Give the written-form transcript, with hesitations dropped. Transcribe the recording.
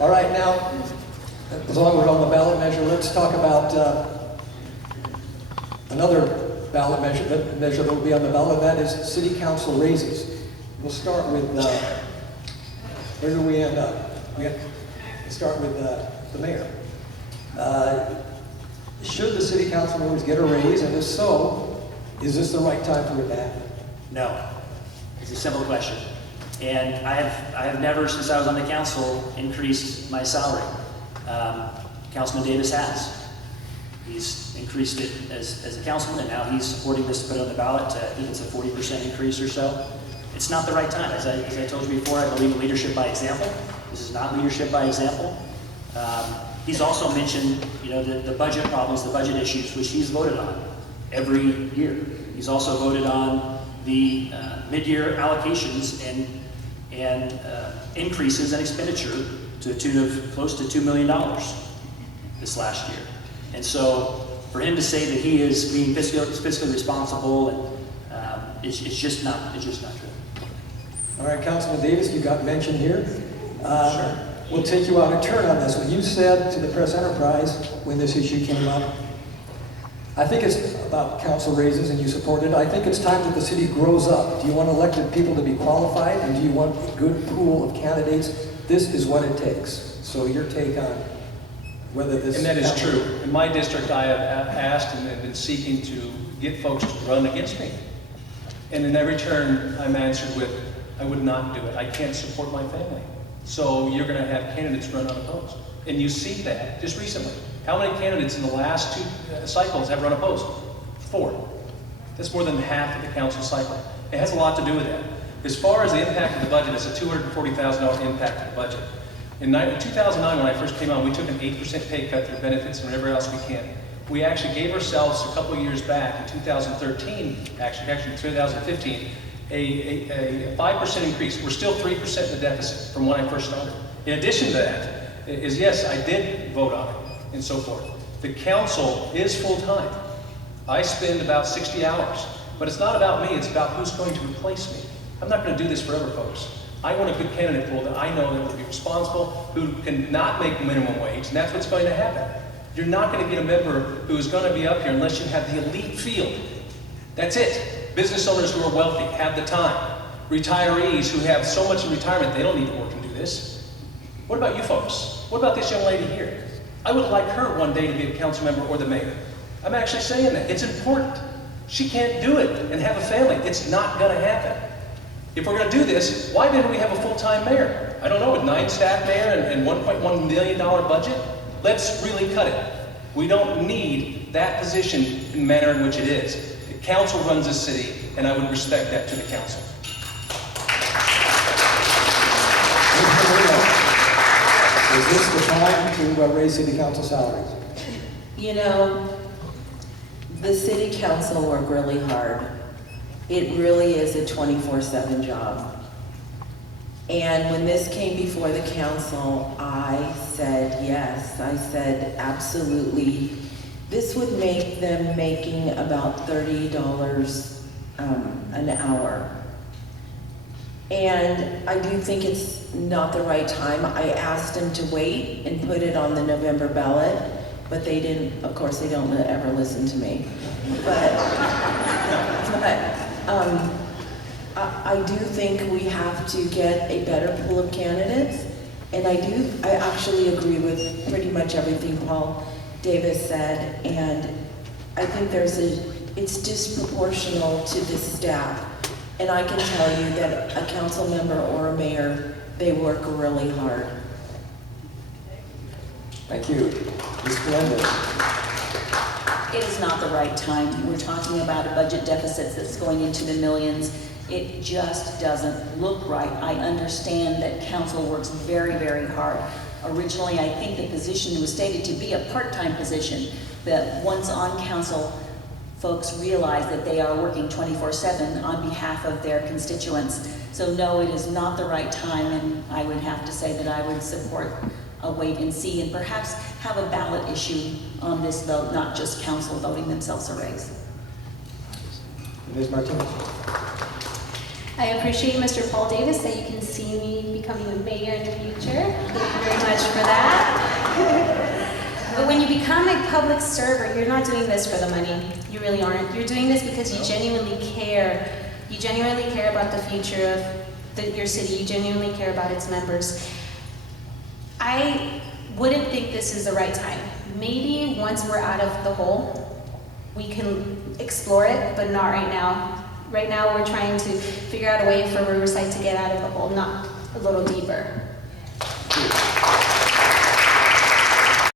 All right, now, as long as we're on the ballot measure, let's talk about another ballot measure, that will be on the ballot. That is city council raises. We'll start with, where do we end up? We'll start with the mayor. Should the city council members get a raise, and if so, is this the right time for it to happen? No. It's a simple question. And I have never, since I was on the council, increased my salary. Councilman Davis has. He's increased it as a councilman, and now he's supporting this to put it on the ballot. I think it's a 40% increase or so. It's not the right time. As I told you before, I believe in leadership by example. This is not leadership by example. He's also mentioned, the budget problems, the budget issues, which he's voted on every year. He's also voted on the mid-year allocations and increases in expenditure to the tune of close to $2 million this last year. And so, for him to say that he is being fiscally responsible, it's just not true. All right, Councilman Davis, you got mentioned here. Sure. We'll take you out of turn on this. When you said to the press enterprise when this issue came up, I think it's about council raises and you supported it. I think it's time that the city grows up. Do you want elected people to be qualified, and do you want a good pool of candidates? This is what it takes. So your take on whether this... And that is true. In my district, I have asked and have been seeking to get folks to run against me. And in every turn, I'm answered with, I would not do it. I can't support my family. So you're going to have candidates run unopposed. And you see that just recently. How many candidates in the last two cycles have run opposed? 4. That's more than half of the council cycle. It has a lot to do with that. As far as the impact of the budget, it's a $240,000 impact of the budget. In 2009, when I first came on, we took an 8% pay cut through benefits and whatever else we can. We actually gave ourselves a couple of years back, in 2013, actually 2015, a 5% increase. We're still 3% in the deficit from when I first started. In addition to that, is yes, I did vote on it and so forth. The council is full-time. I spend about 60 hours, but it's not about me, it's about who's going to replace me. I'm not going to do this forever, folks. I want a good candidate pool that I know that will be responsible, who can not make minimum wage, and that's what's going to happen. You're not going to get a member who is going to be up here unless you have the elite field. That's it. Business owners who are wealthy have the time. Retirees who have so much in retirement, they don't need to work and do this. What about you folks? What about this young lady here? I would like her one day to be a council member or the mayor. I'm actually saying that. It's important. She can't do it and have a family. It's not going to happen. If we're going to do this, why didn't we have a full-time mayor? I don't know, with 9 staff mayor and $1.1 million budget? Let's really cut it. We don't need that position in the manner in which it is. The council runs this city, and I would respect that to the council. Is this the time to raise city council salaries? The city council work really hard. It really is a 24/7 job. And when this came before the council, I said yes. I said absolutely. This would make them making about $30 an hour. And I do think it's not the right time. I asked them to wait and put it on the November ballot, but they didn't. Of course, they don't ever listen to me. I do think we have to get a better pool of candidates, and I actually agree with pretty much everything Paul Davis said, and I think it's disproportional to the staff. And I can tell you that a council member or a mayor, they work really hard. Thank you. Ms. Glenda. It is not the right time. We're talking about a budget deficit that's going into the millions. It just doesn't look right. I understand that council works very, very hard. Originally, I think the position was stated to be a part-time position, but once on council, folks realize that they are working 24/7 on behalf of their constituents. So no, it is not the right time, and I would have to say that I would support a wait and see, and perhaps have a ballot issue on this vote, not just council voting themselves a raise. Ms. Martinez. I appreciate Mr. Paul Davis that you can see me becoming a mayor in the future. Thank you very much for that. But when you become a public server, you're not doing this for the money. You really aren't. You're doing this because you genuinely care. You genuinely care about the future of your city. You genuinely care about its members. I wouldn't think this is the right time. Maybe once we're out of the hole, we can explore it, but not right now. Right now, we're trying to figure out a way for Riverside to get out of the hole, not a little deeper.